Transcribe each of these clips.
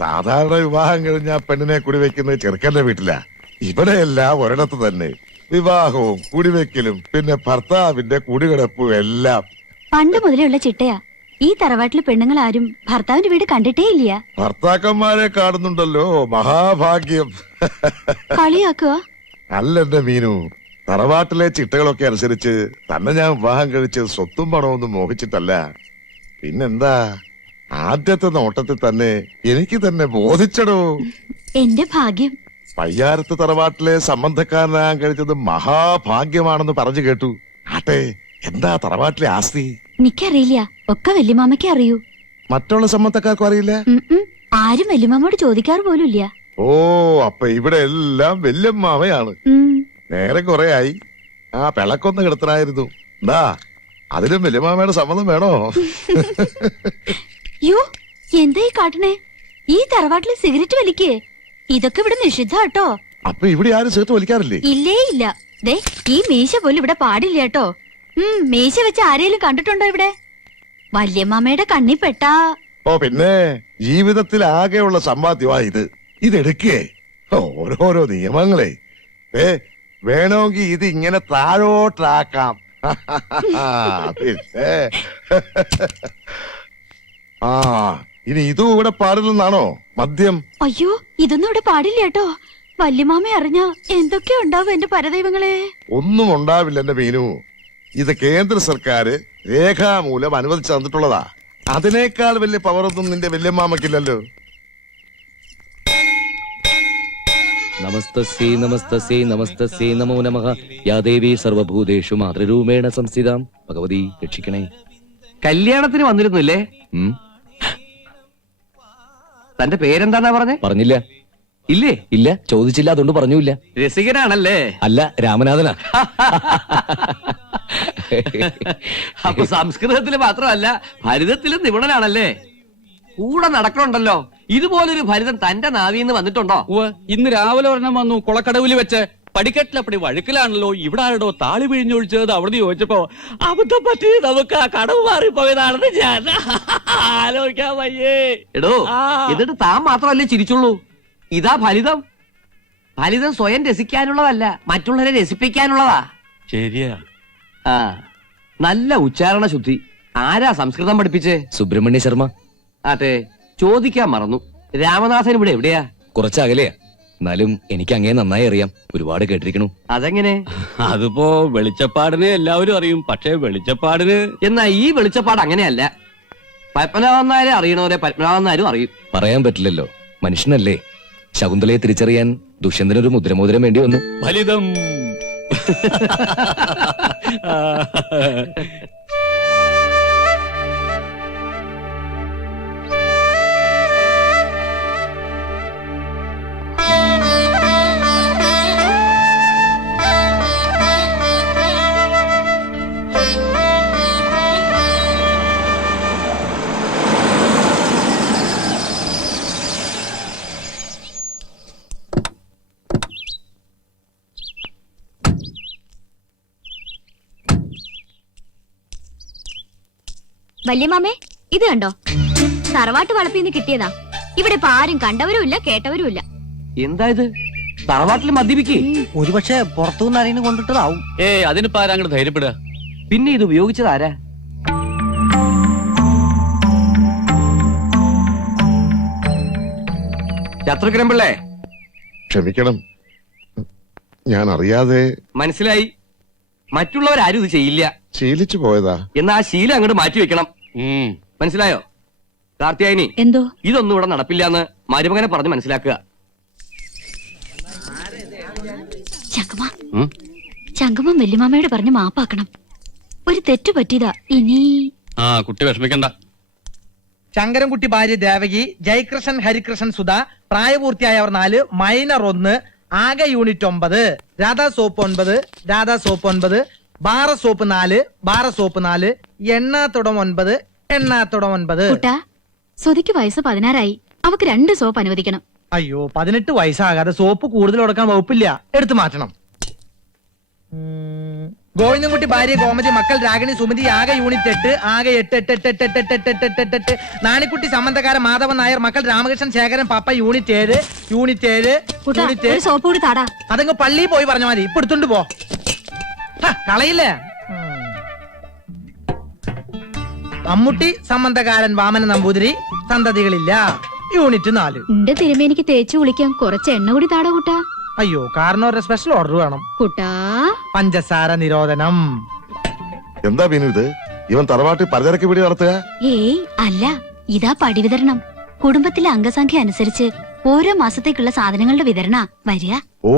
സാധാരണ വിവാഹം കഴിഞ്ഞാൽ പെണ്ണിനെ കുടിവെക്കുന്നത് ചെറുക്കന്റെ വീട്ടിലാ. ഇവിടെയെല്ലാം ഒരിടത്ത് തന്നെ വിവാഹവും കുടിവെക്കലും പിന്നെ ഭർത്താവിന്റെ കുടികിടപ്പും എല്ലാം പണ്ട് മുതലുള്ള ചിട്ടയാ. ഈ തറവാട്ടിലെ പെണ്ണുങ്ങൾ ആരും ഭർത്താവിന്റെ വീട് കണ്ടിട്ടേ ഇല്ല. ഭർത്താക്കന്മാരെ കാണുന്നുണ്ടല്ലോ, മഹാഭാഗ്യം. കളിയാക്കുക അല്ലെന്റെ മീനു, തറവാട്ടിലെ ചിട്ടകളൊക്കെ അനുസരിച്ച് തന്നെ ഞാൻ വിവാഹം കഴിച്ച് സ്വത്തും പണമൊന്നും മോഹിച്ചിട്ടല്ല. പിന്നെന്താ, ആദ്യത്തെ നോട്ടത്തിൽ തന്നെ എനിക്ക് തന്നെ ബോധിച്ചടോ. എന്റെ ഭാഗ്യം. പയ്യാരത്ത് തറവാട്ടിലെ സംബന്ധക്കാരനാകാൻ കഴിച്ചത് മഹാഭാഗ്യമാണെന്ന് പറഞ്ഞു കേട്ടു. ആട്ടെ, എന്താ തറവാട്ടിലെ ആസ്തി? എനിക്കറിയില്ല, ഒക്കെ വല്യമാമയ്ക്ക് അറിയൂ. മറ്റുള്ള സംബന്ധക്കാർക്കും അറിയില്ല? ആരും വല്യമാമോട് ചോദിക്കാറ് പോലും ഇല്ല. ഓ, അപ്പൊ ഇവിടെ എല്ലാം വല്യമ്മാവയാണ്. നേരെ കൊറേ ആയി. ആ പിളക്കൊന്ന് കിടത്തനായിരുന്നു. എന്താ അതിലും വല്യമാമയുടെ സമ്മതം വേണോ? യോ, എന്താ ഈ കാട്ടണേ? ഈ തറവാട്ടില് സിഗരറ്റ് വലിക്കേ? ഇതൊക്കെ ഇവിടെ നിഷിദ്ധ കേട്ടോ. അപ്പൊ ഇവിടെ ആരും സിഗരറ്റ് വലിക്കാറില്ലേ? ഇല്ലേ ഇല്ല. ദേ, ഈ മീശ പോലും ഇവിടെ പാടില്ല കേട്ടോ. മീശ വെച്ച് ആരെയും കണ്ടിട്ടുണ്ടോ ഇവിടെ? വല്യമ്മയുടെ കണ്ണി പെട്ടാ. ഓ പിന്നെ, ജീവിതത്തിൽ ആകെയുള്ള സമ്പാദ്യമാ ഇത്. ഇതെടുക്കേ. ഓരോരോ നിയമങ്ങളെ. വേണമെങ്കിൽ ഇത് ഇങ്ങനെ താഴോട്ടാക്കാം. ആ, ഇനി ഇതും ഇവിടെ പാടില്ലെന്നാണോ മദ്യം? അയ്യോ, ഇതൊന്നും ഇവിടെ പാടില്ല കേട്ടോ. വല്യമാമ അറിഞ്ഞ എന്തൊക്കെയോ ഉണ്ടാവും എന്റെ പരദൈവങ്ങളെ. ഒന്നും ഉണ്ടാവില്ല എന്റെ മീനു. ഇത് കേന്ദ്ര സർക്കാർ രേഖാമൂലം അനുവദിച്ചു തന്നിട്ടുള്ളതാ. അതിനേക്കാൾ വലിയ പവറൊന്നും നിന്റെ വല്യമ്മാമക്കില്ലല്ലോ. നമസ്തസ്യൈ നമസ്തസ്യൈ നമസ്തസ്യൈ നമോ നമഃ. യാ ദേവി സർവഭൂതേഷു മാതൃരൂപേണ സംസ്ഥിതാം. ഭഗവതി രക്ഷിക്കണേ. കല്യാണത്തിന് വന്നിരുന്നില്ലേ? തന്റെ പേരെന്താന്നാ പറഞ്ഞേ? പറഞ്ഞില്ല. ഇല്ലേ? ഇല്ല, ചോദിച്ചില്ല, അതുകൊണ്ട് പറഞ്ഞില്ല. രസികനാണല്ലേ? അല്ല, രാമനാഥനാ. അപ്പൊ സംസ്കൃതത്തില് മാത്രമല്ല ഭരിതത്തിലും നിപുണനാണല്ലേ? കൂടെ നടക്കണുണ്ടല്ലോ. ഇതുപോലൊരു ഭരിതം തന്റെ നാവിന്ന് വന്നിട്ടുണ്ടോ? ഇന്ന് രാവിലെ ഒരെണ്ണം വന്നു കുളക്കടവില് വെച്ച്. പടിക്കെട്ടിലപ്പടി വഴുക്കലാണല്ലോ. ഇവിടെ ആരോ താളി പിഴിഞ്ഞൊഴിച്ചത് അവിടെ ചോദിച്ചപ്പോ അബദ്ധം പറ്റി നമുക്ക് ആ കടവ് മാറിപ്പോയതാണെന്ന് ഞാൻ ആലോചിക്കാൻ വയ്യേ. എടോ, എന്നിട്ട് താൻ മാത്രമല്ലേ ചിരിച്ചുള്ളൂ? ഇതാ ഫലിതം. ഫലിതം സ്വയം രസിക്കാനുള്ളതല്ല, മറ്റുള്ളവരെ രസിപ്പിക്കാനുള്ളതാ. ശരിയാ. ആ, നല്ല ഉച്ചാരണ ശുദ്ധി. ആരാ സംസ്കൃതം പഠിപ്പിച്ചേ? സുബ്രഹ്മണ്യ ശർമ്മ. ആട്ടെ, ചോദിക്കാൻ മറന്നു. രാമനാഥൻ ഇവിടെ എവിടെയാ? കുറച്ചകലെയാ. എന്നാലും എനിക്ക് അങ്ങേ നന്നായി അറിയാം. ഒരുപാട് കേട്ടിരിക്കണു. അതെങ്ങനെ? അതിപ്പോ വെളിച്ചപ്പാടിന് എല്ലാവരും അറിയും, പക്ഷെ വെളിച്ചപ്പാടിന് എന്നാ ഈ വെളിച്ചപ്പാട് അങ്ങനെയല്ല. പത്മനാഭൻ നായരെ അറിയണവരെ പത്മനാഭൻ നായരും അറിയും. പറയാൻ പറ്റില്ലല്ലോ, മനുഷ്യനല്ലേ. ശകുന്തളയെ തിരിച്ചറിയാൻ ദുഷ്യന്തനൊരു മുദ്രമോതിരം വേണ്ടി വന്നു. ഫലിതം. വല്യമാമേ, ഇത് കണ്ടോ? തറവാട്ട് വളപ്പിന്ന് കിട്ടിയതാ. ഇവിടെ ഇപ്പൊ ആരും കണ്ടവരുമില്ല കേട്ടവരുമില്ല. എന്താ ഇത്? തറവാട്ടിൽ മദ്യപിക്കേ? ഒരുപക്ഷെ പുറത്തുനിന്ന് ആരെങ്കിലും കൊണ്ടിട്ടതാവും. അതിനിപ്പോ ആരാ അങ്ങോട്ട് ധൈര്യപ്പെടുക? പിന്നെ ഇത് ഉപയോഗിച്ചത് ആരാ? ശത്രുഘ്നൻ പിള്ളേ, ക്ഷമിക്കണം, ഞാൻ അറിയാതെ. മനസ്സിലായി. മറ്റുള്ളവരാരും ഇത് ചെയ്യില്ല. ശീലിച്ചു പോയതാ. എന്നാ ആ ശീലം അങ്ങോട്ട് മാറ്റി വെക്കണം. മനസ്സിലായോ? കാർത്തിയായനി, എന്തോ? ഇതൊന്നും ഇവിടെ നടപ്പില്ലാന്ന് മരുമകനെ പറഞ്ഞ് മനസ്സിലാക്കുക. ചങ്കമ്മ വല്യമാമയോട് പറഞ്ഞ് മാപ്പാക്കണം. ഒരു തെറ്റു പറ്റിയതാ. ഇനി കുട്ടി വിഷമിക്കണ്ട. ശങ്കരൻകുട്ടി ഭാര്യ ദേവകി, ജയകൃഷ്ണൻ, ഹരികൃഷ്ണൻ, സുധ, പ്രായപൂർത്തിയായവർ 4, മൈനർ 1, ആകെ unit 9, Radha soap 9, Radha soap 9, bar soap 4, bar soap 4, എണ്ണാത്തുടം 9, എണ്ണാത്തുടം 9. കുട്ടാ, സുധിക്ക് വയസ്സ് 16 അവക്ക് 2 സോപ്പ് അനുവദിക്കണം. അയ്യോ, 18 വയസ്സാകാതെ സോപ്പ് കൂടുതൽ കൊടുക്കാൻ വകുപ്പില്ല. എടുത്തു മാറ്റണം. ഗോവിന്ദൻകുട്ടി ഭാര്യ ഗോമതി മക്കൾ രാഗിണി സുമതി ആകെ യൂണിറ്റ് 8 ആകെ 8. നാണിക്കുട്ടി സമന്തക്കാരൻ മാധവൻ നായർ മക്കൾ രാമകൃഷ്ണൻ ശേഖരൻ പാപ്പ യൂണിറ്റ് 7 കുട്ടാ, യൂണിറ്റ് ഒരു സോപ്പ് കൂടി താടാ. അതങ്ങ് പള്ളിയിൽ പോയി പറഞ്ഞ മതി. ഇപ്പൊ എടുത്തോണ്ട് പോ. കളയില്ലേ. മമ്മൂട്ടി സംബന്ധകാരൻ വാമന നമ്പൂതിരി സന്തതികളില്ല യൂണിറ്റ് 4. എന്റെ തിരുമേനിക്ക് തേച്ചു കുളിക്കാൻ കുറച്ച് എണ്ണ കൂടി താടാ കുട്ടാ. അയ്യോ കാരണം ഒരു സ്പെഷ്യൽ ഓർഡർ വേണം. കുട്ടാ, പഞ്ചസാര നിരോധനം. എന്താ മീനു ഇത്? ഇവൻ തറവാട്ടിൽ പലചരക്ക് പിടി നടത്തുക? ഏയ് അല്ല, ഇതാ പടി വിതരണം. കുടുംബത്തിലെ അംഗസംഖ്യ അനുസരിച്ച് ഓരോ മാസത്തേക്കുള്ള സാധനങ്ങളുടെ വിതരണ വരിക. ഓ,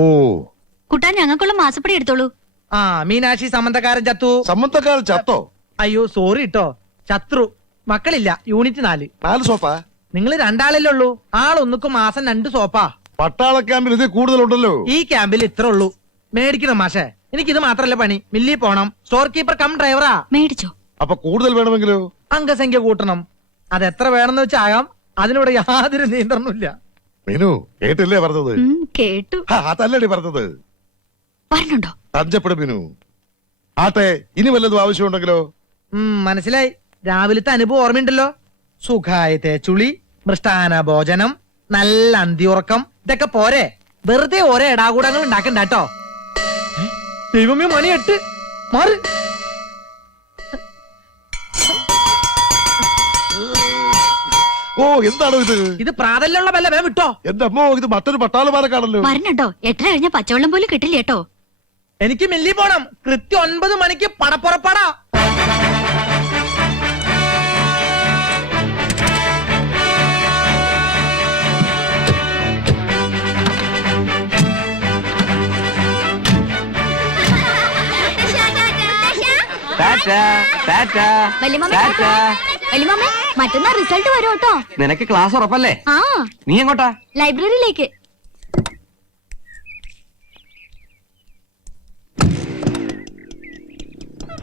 കുട്ടാ, ഞങ്ങൾക്കുള്ള മാസപ്പടി എടുത്തോളൂ. ആ മീനാക്ഷി സംബന്ധക്കാരൻ ചത്തു. സമ്മന്തക്കാരൻ ചത്തോ? അയ്യോ സോറി ട്ടോ, ചത്രു. മക്കളില്ല യൂണിറ്റ് 4. 4 സോപ്പാ? നിങ്ങൾ രണ്ടാളല്ലേ ഉള്ളൂ. ആളൊന്നുക്കും മാസം 2 സോപ്പാ. പട്ടാള ക്യാമ്പിൽ ഇത് കൂടുതലുണ്ടല്ലോ. ഈ ക്യാമ്പിൽ ഇത്ര ഉള്ളൂ. മേടിക്കണം മാഷേ. എനിക്കിത് മാത്രല്ല പണി. മില്ലിൽ പോണം. സ്റ്റോർ കീപ്പർ കം ഡ്രൈവറാ. മേടിച്ചോ. അപ്പൊ കൂടുതൽ വേണമെങ്കിലോ? അംഗസംഖ്യ കൂട്ടണം. അത് എത്ര വേണമെന്ന് വെച്ചാകാം. അതിനോട് യാതൊരു നിയന്ത്രണമില്ല. മീനു കേട്ടില്ലേ പറഞ്ഞത്? കേട്ടു. അതല്ലടി പറഞ്ഞത്. പറഞ്ഞുണ്ടോ? തഞ്ചപ്പെടും മീനു. ആട്ടെ, ഇനി വല്ലതും ആവശ്യമുണ്ടെങ്കിലോ? മനസ്സിലായി. രാവിലത്തെ അനുഭവം ഓർമ്മയുണ്ടല്ലോ. സുഖായ തേച്ചുളി, മൃഷ്ടാന ഭോജനം, നല്ല അന്തിയുറക്കം, ഇതൊക്കെ പോരെ. വെറുതെ ഓരോ ഇടാകൂടങ്ങൾ ഉണ്ടാക്കണ്ട കേട്ടോ. ദൈവമേ, മണി 8. മാറി. ഓ, എന്താണോ ഇത്? ഇത് പ്രാതലുള്ള വല്ല വേ വിട്ടോ. എന്റെ അമ്മോ, ഇത് മറ്റൊരു പട്ടാളമാരൊക്കെയാണല്ലോ. പറഞ്ഞോ, 8 കഴിഞ്ഞ പച്ചവെള്ളം പോലും കിട്ടില്ല കേട്ടോ. എനിക്ക് മില്ലി പോണം. കൃത്യം 9 മണിക്ക് പടപ്പുറപ്പാടാ. വലിയമ്മ, മറ്റന്നാ റിസൾട്ട് വരും കേട്ടോ. നിനക്ക് ക്ലാസ് ഉറപ്പല്ലേ? ആ, നീ എങ്ങോട്ടാ? ലൈബ്രറിയിലേക്ക്.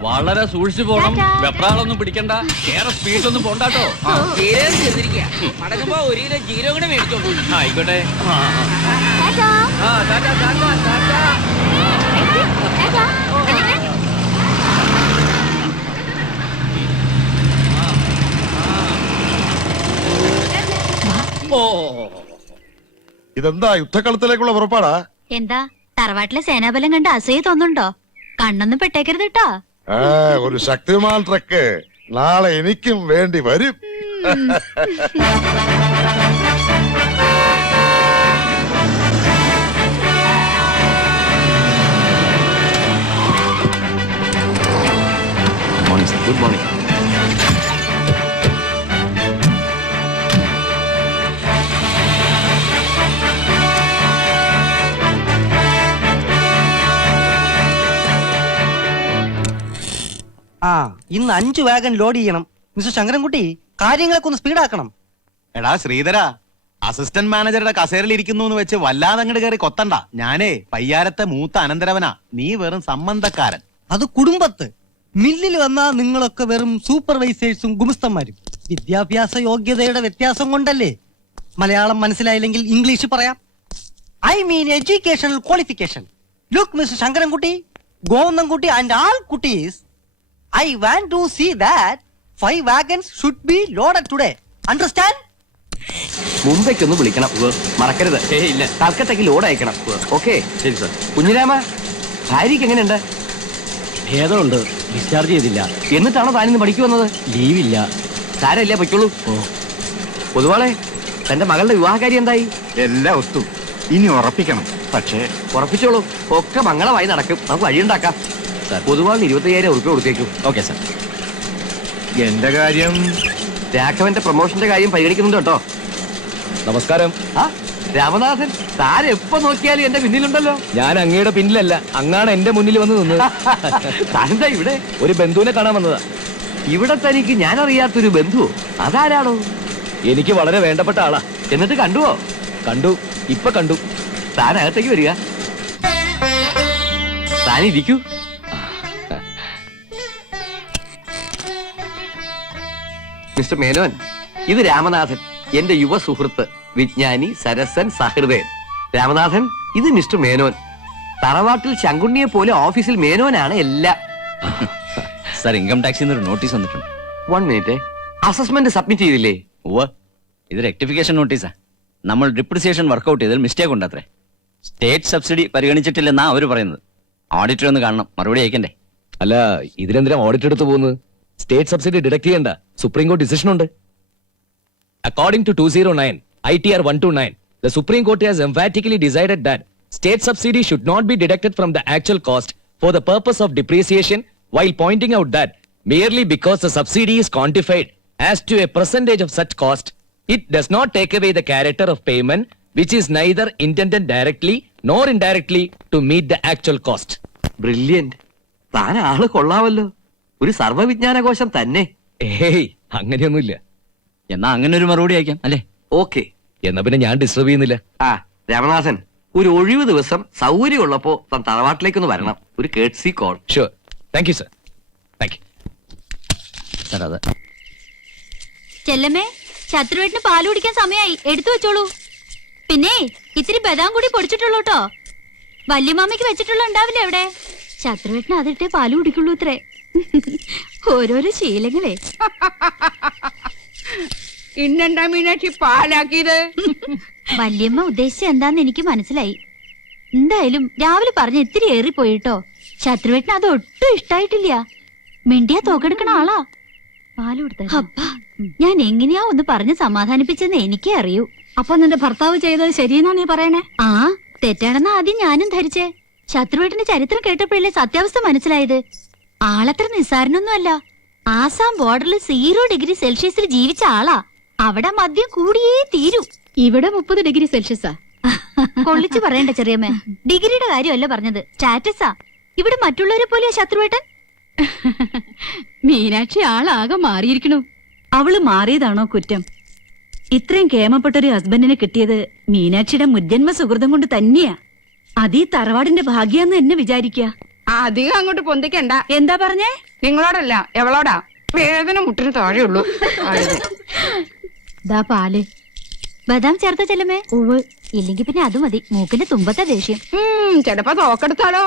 വളരെ സൂക്ഷിച്ചു പോണം. ടാറ്റാ. വെപ്രാളൊന്നും പിടിക്കണ്ട. ഏറെ സ്പീഡിലൊന്നും പോണ്ടാട്ടോ. മടങ്ങുമ്പോ 1 കിലോ ജീരകം കൂടെ മേടിച്ചോളൂ. ആയിക്കോട്ടെ. ടാറ്റാ. ടാറ്റാ. ഓ, ഇതെന്താ യുദ്ധക്കളത്തിലേക്കുള്ള പുറപ്പാടാ? എന്താ തറവാട്ടിലെ സേനാബലം കണ്ട് അസൂയ തോന്നുന്നുണ്ടോ? കണ്ണൊന്നും പെട്ടേക്കരുത് കേട്ടോ. ഒരു ശക്തിമാൻ ട്രക്ക് നാളെ എനിക്കും വേണ്ടി വരും. Good morning. ഇന്ന് 5 വാഗൺ ലോഡ് ചെയ്യണം. മിസ്റ്റർ ശങ്കരൻകുട്ടി, കാര്യങ്ങളൊക്കെ ഒന്ന് സ്പീഡാക്കണം. എടാ ശ്രീധര, അസിസ്റ്റന്റ് മാനേജറുടെ കസേരയിൽ ഇരിക്കുന്നു എന്ന് വെച്ച് വല്ലാതെ അങ്ങോട്ട് കയറി കൊത്തണ്ട. ഞാനേ പയ്യാരത്തെ മൂത്ത അനന്തരവനാ. നീ വെറും സംബന്ധക്കാരൻ. അത് കുടുംബത്ത്. മില്ലിൽ വന്നാ നിങ്ങളൊക്കെ വെറും സൂപ്പർവൈസേഴ്സും ഗുമസ്തന്മാരും. വിദ്യാഭ്യാസ യോഗ്യതയുടെ വ്യത്യാസം കൊണ്ടല്ലേ. മലയാളം മനസ്സിലായില്ലെങ്കിൽ ഇംഗ്ലീഷ് പറയാം. I mean educational qualification. Look mister Sankarankutty, Govindankutty and all കുട്ടീസ്, I want to see that 5 wagons should be loaded today. Understand? മുംബൈക്കൊന്ന് വിളിക്കണം. മറക്കരുത്. ഇല്ല. കൽക്കട്ടയ്ക്ക് ലോഡ് അയക്കണം. ഓക്കെ. ശരി സാർ. കുഞ്ഞിരാമ, ഭാര്യയ്ക്ക് എങ്ങനെയുണ്ട്? ഭേദമുണ്ട്. ഡിസ്ചാർജ് ചെയ്തില്ല. എന്നിട്ടാണോ താനിന്ന് പഠിക്കു വന്നത്? ലീവില്ല. സാരമില്ല, പൊയ്ക്കോളൂ. പൊതുവാളെ, തന്റെ മകളുടെ വിവാഹകാരി എന്തായി? എല്ലാം ഒത്തു. ഇനി ഉറപ്പിക്കണം. പക്ഷേ ഉറപ്പിച്ചോളൂ. ഒക്കെ മംഗളമായി നടക്കും. നമുക്ക് വഴിയുണ്ടാക്കാം. പൊതുവാളിന് 25,000 ഉറുപ്പിക കൊടുത്തേക്കും. Okay sir. എന്റെ കാര്യം രാഘവന്റെ പ്രൊമോഷന്റെ കാര്യം പരിഗണിക്കുന്നുണ്ട് കേട്ടോ. നമസ്കാരം. ആ രാമനാഥൻ, താൻ എപ്പോ നോക്കിയാലും എന്റെ പിന്നിലുണ്ടല്ലോ. ഞാൻ അങ്ങയുടെ പിന്നിലല്ല, അങ്ങാണ് എന്റെ മുന്നിൽ വന്ന് നിന്നത്. താനെന്താ ഇവിടെ? ഒരു ബന്ധുവിനെ കാണാൻ വന്നതാ. ഇവിടെ തനിക്ക് ഞാൻ അറിയാത്തൊരു ബന്ധു? അതാരാണോ? എനിക്ക് വളരെ വേണ്ടപ്പെട്ട ആളാ. എന്നിട്ട് കണ്ടുവോ? കണ്ടു. ഇപ്പൊ കണ്ടു. താൻ അകത്തേക്ക് വരിക. താനിരിക്കൂ. മിസ്റ്റർ മേനോൻ, ഇത് രാമനാഥൻ, എന്റെ യുവ സുഹൃത്ത്, വിജ്ഞാനി, സരസൻ, സഹൃദയൻ. രാമനാഥൻ, ഇത് മിസ്റ്റർ മേനോൻ. തറവാട്ടിൽ ശങ്കുണ്ണിയെ പോലെ ഓഫീസിൽ മേനോനാണ് എല്ലാം. സാർ ഇൻകം ടാക്സിൽ നിന്ന് ഒരു നോട്ടീസ് വന്നിട്ടുണ്ട്. 1 മിനിറ്റ്, അസസ്മെന്റ് സബ്മിറ്റ് ചെയ്തില്ലേ? ഉവ്വ്, ഇത് റെക്ടിഫിക്കേഷൻ നോട്ടീസാ. നമ്മൾ ഡിപ്രിസിയേഷൻ വർക്കൗട്ട് ചെയ്തതിൽ മിസ്റ്റേക്ക് ഉണ്ടത്രേ. സ്റ്റേറ്റ് സബ്സിഡി പരിഗണിച്ചിട്ടില്ലെന്നാ അവര് പറയുന്നത്. ഓഡിറ്റർ ഒന്ന് കാണണം, മറുപടി അയക്കണ്ടേ? അല്ല, ഇതിനെന്തിനാ ഓഡിറ്റ് എടുത്ത് പോകുന്നത്? സ്റ്റേറ്റ് സബ്സിഡി ഡിഡക്ട് ചെയ്യണ്ട, സുപ്രീം കോടതി ഡിസിഷൻ ഉണ്ട്. According to 209 ITR 129, the Supreme Court has emphatically decided that state subsidy should not be deducted from the actual cost for the purpose of depreciation, while pointing out that merely because the subsidy is quantified as to a percentage of such cost, it does not take away the character of payment, which is neither intended directly nor indirectly to meet the actual cost. Brilliant, താൻ ആള് കൊള്ളാമല്ലോ, ഒരു സർവ്വവിജ്ഞാനകോശം തന്നെ. ഏയ്, അങ്ങനെയൊന്നുമില്ല. എന്നാ അങ്ങനെ ഒരു മറുപടി അയക്കാം അല്ലേ? ഓക്കെ. എന്നാ പിന്നെ ഞാൻ ഡിസ്റ്റർബ് ചെയ്യുന്നില്ല. ആ രാമനാഥൻ, ഒരു ഒഴിവ് ദിവസം സൗകര്യമുള്ളപ്പോ താൻ തറവാട്ടിലേക്കൊന്ന് വരണം, ഒരു courtesy call. Sure. Thank you sir. Thank you. Sir അത് ചെല്ലമ്മേ, ശത്രുവേട്ടിന് പാല് കുടിക്കാൻ സമയമായി, എടുത്തു വെച്ചോളൂ. പിന്നെ ഇത്തിരി ബദാം കൂടി പൊടിച്ചിട്ടുള്ളൂ കേട്ടോ. വല്യമാമയ്ക്ക് വെച്ചിട്ടുള്ള ഉണ്ടാവില്ലേ അവിടെ? ശത്രുവേട്ടിന് അതിട്ടേ പാല് കുടിക്കുള്ളൂ ഇത്രേ. ഓരോരോ ശീലങ്ങളെ. ഇന്നെന്താ മീനാക്ഷി പാലാക്കിയത്? വല്യമ്മ ഉദ്ദേശിച്ച എന്താന്ന് എനിക്ക് മനസ്സിലായി. എന്തായാലും രാവിലെ പറഞ്ഞ ഇത്തിരി ഏറിപ്പോയിട്ടോ. ശത്രുവേട്ടിന് അത് ഒട്ടും ഇഷ്ടായിട്ടില്ല. മിണ്ടിയാ തോക്കെടുക്കണ ആളാ. പാല് കൊടുത്ത ഞാൻ എങ്ങനെയാ ഒന്ന് പറഞ്ഞ് സമാധാനിപ്പിച്ചെന്ന് എനിക്കേ അറിയൂ. അപ്പൊ നിന്റെ ഭർത്താവ് ചെയ്തത് ശരിയെന്നാ നീ പറയണേ? ആ, തെറ്റാണെന്ന് ആദ്യം ഞാനും ധരിച്ചേ. ശത്രുവേട്ടിന്റെ ചരിത്രം കേട്ടപ്പോഴല്ലേ സത്യാവസ്ഥ മനസ്സിലായത്. ആളത്ര നിസ്സാരനൊന്നുമല്ല. ആസാം ബോർഡറിൽ 0 ഡിഗ്രി സെൽഷ്യസിൽ ജീവിച്ച ആളാ. അവിടെ മദ്യം കൂടിയേ തീരൂ. ഇവിടെ 30 ഡിഗ്രി സെൽഷ്യസാ. കൊള്ളിച്ചു പറയണ്ട ചെറിയമ്മ. ഡിഗ്രിയുടെ കാര്യമല്ല പറഞ്ഞത്, സ്റ്റാറ്റസാ. ഇവിടെ മറ്റുള്ളവരെ പോലെയാ ശത്രുവേട്ടൻ. മീനാക്ഷി ആളാകെ മാറിയിരിക്കണു. അവള് മാറിയതാണോ കുറ്റം? ഇത്രയും കേമപ്പെട്ടൊരു ഹസ്ബൻഡിനെ കിട്ടിയത് മീനാക്ഷിയുടെ മുജ്ജന്മ സുഹൃതം കൊണ്ട് തന്നെയാ. അതീ തറവാടിന്റെ ഭാഗ്യാന്ന് തന്നെ വിചാരിക്കുക. അധികം അങ്ങോട്ട് പൊന്തിക്കണ്ട. എന്താ പറഞ്ഞേ? നിങ്ങളോടല്ല, എവളോടാ. വേദന മുട്ടിന് താഴെയുള്ളൂ. ദാ പാല്. ബദാം ചേർത്ത ചെല്ലമ്മേ? ഉവ്വ്. ഇല്ലെങ്കി പിന്നെ അത് മതി. മൂക്കിന്റെ തുമ്പത്തെ ദേഷ്യം. ചെലപ്പോ തോക്കെടുത്താലോ?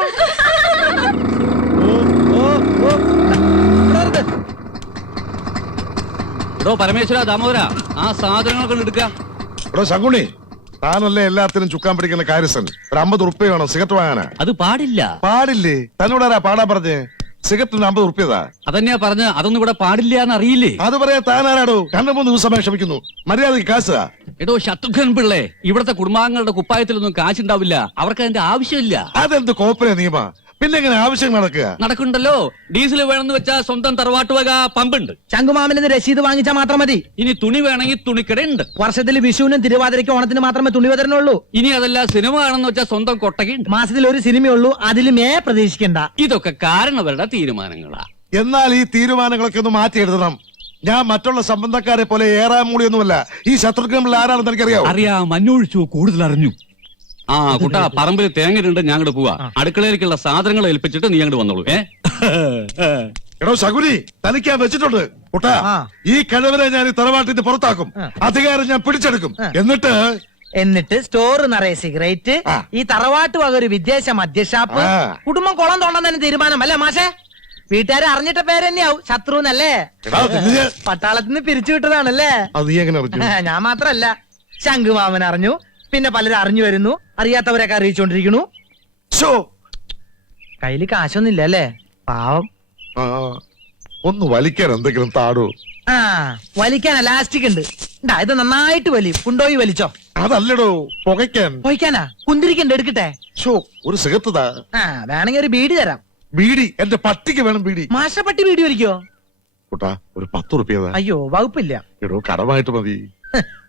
എടോ പരമേശ്വര, ദാമോദര, ആ സാധനങ്ങളൊക്കെ എടുക്ക. എടോ ശങ്കുണി, താനല്ലേ എല്ലാത്തിനും ചുക്കാൻ പിടിക്കുന്ന കാര്യസ്ഥൻ. ഒരു 50 ഉറുപ്പ്യ വേണം സിഗരറ്റ് വാങ്ങാനാ. അത് പാടില്ല. പാടില്ലേ? തന്നോടാരാ പാടാ പറഞ്ഞേ? സിഗരറ്റിന് 50 ഉറുപ്പ്യതാ. അതന്നെയാ പറഞ്ഞ, അതൊന്നും ഇവിടെ പാടില്ല എന്ന് അറിയില്ലേ? അത് പറയാ താനാരാടോ? 2-3 ദിവസമായി ക്ഷമിക്കുന്നു. മര്യാദക്ക് കാശാ. എടോ ശത്രുഘ്നൻ പിള്ളേ, ഇവിടത്തെ കുടുംബാംഗങ്ങളുടെ കുപ്പായത്തിലൊന്നും കാശുണ്ടാവില്ല. അവർക്ക് അതിന്റെ ആവശ്യമില്ല. അതെന്ത് കോപ്പറേ നിയമ? പിന്നെ എങ്ങനെ ആവശ്യം നടക്കുക? നടക്കുന്നുണ്ടല്ലോ. ഡീസൽ വേണമെന്ന് വെച്ചാ സ്വന്തം തറവാട്ടുവക പമ്പുണ്ട്. ശംഖുമാമന് രസീത് വാങ്ങിച്ചാൽ മാത്രം മതി. ഇനി തുണി വേണമെങ്കിൽ തുണിക്കടയുണ്ട്. വർഷത്തിൽ വിഷുവിനും തിരുവാതിരയ്ക്കും ഓണത്തിന് മാത്രമേ തുണി വിതരണുള്ളൂ. ഇനി അതല്ല, സിനിമ വേണമെന്ന് വെച്ചാൽ സ്വന്തം കൊട്ടകയുണ്ട്. മാസത്തിൽ ഒരു സിനിമയുള്ളൂ, അതിലുമേ പ്രതീക്ഷിക്കണ്ട. ഇതൊക്കെ കാരണവരുടെ തീരുമാനങ്ങളാ. എന്നാൽ ഈ തീരുമാനങ്ങളൊക്കെ ഒന്ന് മാറ്റി എഴുതണം. ഞാൻ മറ്റുള്ള സംബന്ധക്കാരെ പോലെ ഏറാമൂളിയൊന്നുമല്ല. ഈ ശത്രുഘ്നൻ ആരാണെന്ന് എനിക്കറിയാം. അറിയാം, മഞ്ഞൊഴിച്ചു, കൂടുതൽ അറിഞ്ഞു. ആ കുട്ടാ, പറമ്പിൽ തേങ്ങയിട്ടുണ്ട്, ഞാൻ അങ്ങോട്ട് പോവാ. അടുക്കളയിലേക്കുള്ള സാധനങ്ങൾ ഏൽപ്പിച്ചിട്ട് നീ അങ്ങോട്ട് വന്നോളൂ. എടോ ശകുനി, തനിക്ക് ഞാൻ വെച്ചിട്ടുണ്ട് കുട്ടാ. ഈ കഴിവരെ ഞാൻ ഈ തറവാട്ടിന്റെ പുറത്താക്കും. അധികാരം ഞാൻ പിടിച്ചെടുക്കും. എന്നിട്ട് സ്റ്റോർ നിറയെ സിഗരറ്റ്, ഈ തറവാട്ട് വക ഒരു വിദേശ മദ്യഷാപ്പ്, കുടുംബം കുളം തോണ്ടാൻ തന്നെ തീരുമാനം അല്ലേ മാഷേ? വീട്ടുകാരെ അറിഞ്ഞിട്ട പേര് തന്നെയാവും ശത്രുന്നല്ലേ? പട്ടാളത്തിൽ നിന്ന് പിരിച്ചു വിട്ടതാണല്ലേ? ഞാൻ മാത്രല്ല, ശംഖുമാമൻ അറിഞ്ഞു, പിന്നെ പലരും അറിഞ്ഞു വരുന്നു, അറിയാത്തവരൊക്കെ അറിയിച്ചോണ്ടിരിക്കണു. കയ്യില് കാശൊന്നുമില്ല അല്ലേ? പാവം. ഒന്ന് വലിക്കാൻ എന്തെങ്കിലും താടൂ. വലിക്കാൻ ലാസ്റ്റിക് ഉണ്ട്. ഇത് നന്നായിട്ട് വലിയും. കൊണ്ടോയി വലിച്ചോ. അതല്ലടോ, പുകയ്ക്കാൻ. പൊയ്ക്കാനാ? കുന്തിരിക്കണ്ട്, എടുക്കട്ടെ. ഒരു സിഗരറ്റ് താ. വേണമെങ്കിൽ ഒരു ബീഡി തരാം. ബീഡി? എന്റെ പട്ടിക്ക് വേണം ബീഡി. മാഷപ്പട്ടി ബീഡി വലിക്കോ? കുട്ടാ, ഒരു 10 ഉറുപ്പ്യ. അയ്യോ, വകുപ്പില്ല. എടോ, കടമായിട്ട് മതി.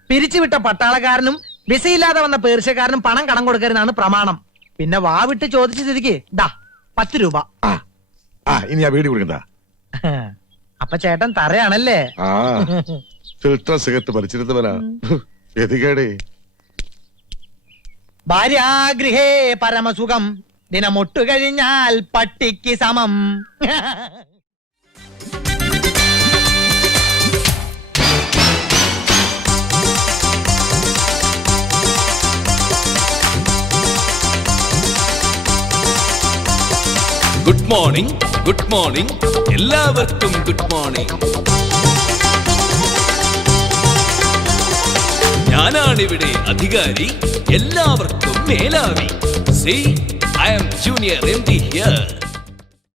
പിരിച്ചുവിട്ട പട്ടാളക്കാരനും വിസയില്ലാതെ വന്ന പേർഷ്യക്കാരനും പണം കടം കൊടുക്കരുതാണ് പ്രമാണം. പിന്നെ വാവിട്ട് ചോദിച്ചു സ്ഥിതിക്ക് ദാ 10 രൂപ. ഇനി ആ വീടി കൊടുക്കണ്ട. അപ്പൊ ചേട്ടൻ തറയാണല്ലേ? Filter cigarette വലിച്ചിരുന്നവനാ. ഗതികേടേ. ഭാര്യാഗൃഹേ പരമസുഖം, ദിനമൊട്ടു കഴിഞ്ഞാൽ പട്ടിക്ക് സമം. Good morning. Morning, good morning, എല്ലാവർക്കും ഗുഡ് മോർണിംഗ്. ഞാനാണിവിടെ അധികാരി, എല്ലാവർക്കും മേലാവി. See, I am Junior MD here.